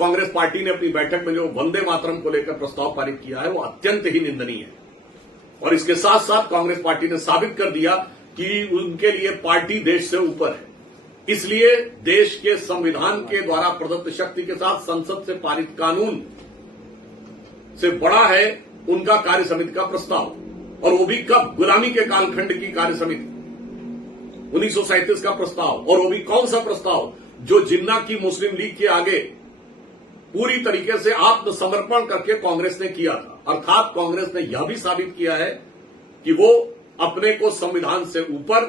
Congress party ने अपनी बैठक में जो वंदे मातरम को लेकर प्रस्ताव पारित किया है वो अत्यंत ही निंदनीय है। और इसके साथ साथ कांग्रेस पार्टी ने साबित कर दिया कि उनके लिए पार्टी देश से ऊपर है। इसलिए देश के संविधान के द्वारा प्रदत्त शक्ति के साथ संसद से पारित कानून से बड़ा है उनका कार्य समिति का प्रस्ताव, और वो भी कब? गुलामी के कालखंड की कार्य समिति 1937 का प्रस्ताव, और वो भी कौन सा प्रस्ताव? जो जिन्ना की मुस्लिम लीग के आगे पूरी तरीके से आत्मसमर्पण करके कांग्रेस ने किया था। अर्थात कांग्रेस ने यह भी साबित किया है कि वो अपने को संविधान से ऊपर,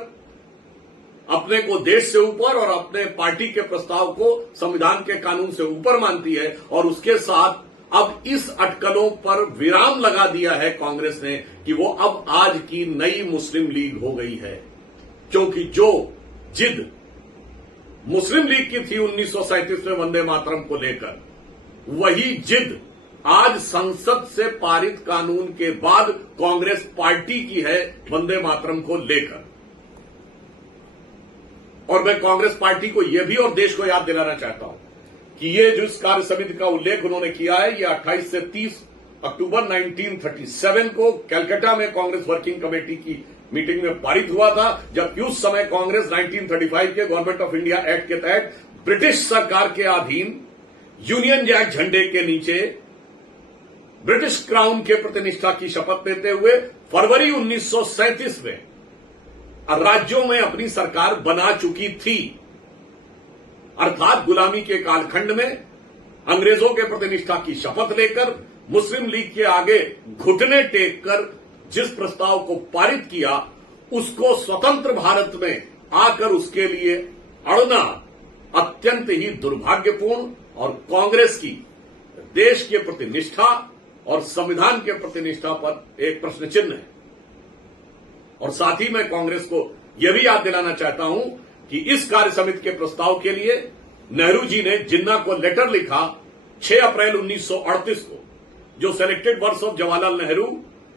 अपने को देश से ऊपर और अपने पार्टी के प्रस्ताव को संविधान के कानून से ऊपर मानती है। और उसके साथ अब इस अटकलों पर विराम लगा दिया है कांग्रेस ने कि वो अब आज की नई मुस्लिम लीग हो गई है, क्योंकि जो जिद मुस्लिम लीग की थी 1937 में वंदे मातरम को लेकर, वही जिद आज संसद से पारित कानून के बाद कांग्रेस पार्टी की है वंदे मातरम को लेकर। और मैं कांग्रेस पार्टी को यह भी और देश को याद दिलाना चाहता हूं कि ये जिस कार्य समिति का उल्लेख उन्होंने किया है, ये 28 से 30 अक्टूबर 1937 को कलकत्ता में कांग्रेस वर्किंग कमेटी की मीटिंग में पारित हुआ था, जबकि उस समय कांग्रेस 1935 के गवर्नमेंट ऑफ इंडिया एक्ट के तहत ब्रिटिश सरकार के अधीन यूनियन जैक झंडे के नीचे ब्रिटिश क्राउन के प्रतिनिष्ठा की शपथ लेते हुए फरवरी 1937 में राज्यों में अपनी सरकार बना चुकी थी। अर्थात गुलामी के कालखंड में अंग्रेजों के प्रतिनिष्ठा की शपथ लेकर मुस्लिम लीग के आगे घुटने टेक कर जिस प्रस्ताव को पारित किया, उसको स्वतंत्र भारत में आकर उसके लिए अड़ना अत्यंत ही दुर्भाग्यपूर्ण और कांग्रेस की देश के प्रति निष्ठा और संविधान के प्रति निष्ठा पर एक प्रश्न चिन्ह है। और साथ ही मैं कांग्रेस को यह भी याद दिलाना चाहता हूं कि इस कार्य समिति के प्रस्ताव के लिए नेहरू जी ने जिन्ना को लेटर लिखा 6 अप्रैल 1938 को, जो selected works of Jawaharlal Nehru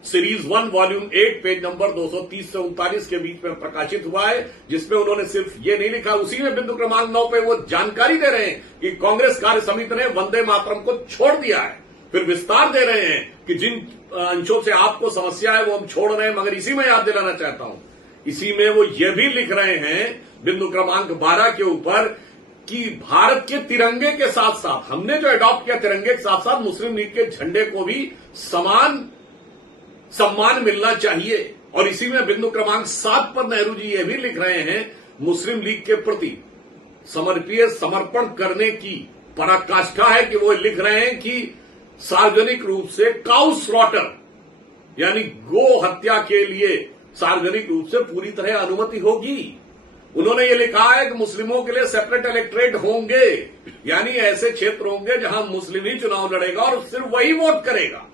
series 1 volume 8 page number 230 से 39 के बीच में प्रकाशित हुआ है, जिसमें उन्होंने सिर्फ ये नहीं लिखा, उसी में बिंदु क्रमांक 9 पे वो जानकारी दे रहे हैं कि कांग्रेस कार्य समिति ने वंदे मातरम को छोड़ दिया है। फिर विस्तार दे रहे हैं कि जिन अंशों से आपको समस्या है वो हम छोड़ रहे हैं, मगर इसी में याद दिलाना चाहता हूं, इसी में वो ये भी लिख रहे हैं बिंदु क्रमांक 12 के ऊपर कि भारत के तिरंगे के साथ साथ हमने जो एडॉप्ट किया तिरंगे के साथ साथ मुस्लिम लीग के झंडे को भी समान सम्मान मिलना चाहिए। और इसी में बिंदु क्रमांक 7 पर नेहरू जी ये भी लिख रहे हैं मुस्लिम लीग के प्रति समर्पण करने की पराकाष्ठा है कि वो लिख रहे हैं कि सार्वजनिक रूप से काउ स्लॉटर यानी गो हत्या के लिए सार्वजनिक रूप से पूरी तरह अनुमति होगी। उन्होंने ये लिखा है कि मुस्लिमों के लिए सेपरेट इलेक्टोरेट होंगे, यानी ऐसे क्षेत्र होंगे जहां मुस्लिम ही चुनाव लड़ेगा और सिर्फ वही वोट करेगा।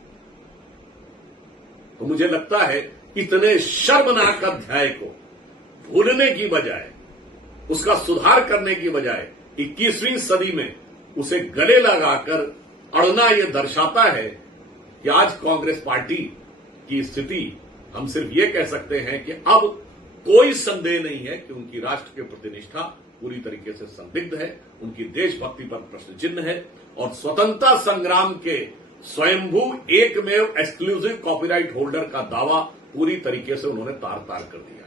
तो मुझे लगता है इतने शर्मनाक अध्याय को भूलने की बजाय, उसका सुधार करने की बजाय 21वीं सदी में उसे गले लगाकर अड़ना यह दर्शाता है कि आज कांग्रेस पार्टी की स्थिति, हम सिर्फ ये कह सकते हैं कि अब कोई संदेह नहीं है कि उनकी राष्ट्र के प्रति निष्ठा पूरी तरीके से संदिग्ध है, उनकी देशभक्ति पर प्रश्न चिन्ह है, और स्वतंत्रता संग्राम के स्वयंभू एकमेव एक्सक्लूसिव कॉपीराइट होल्डर का दावा पूरी तरीके से उन्होंने तार तार कर दिया।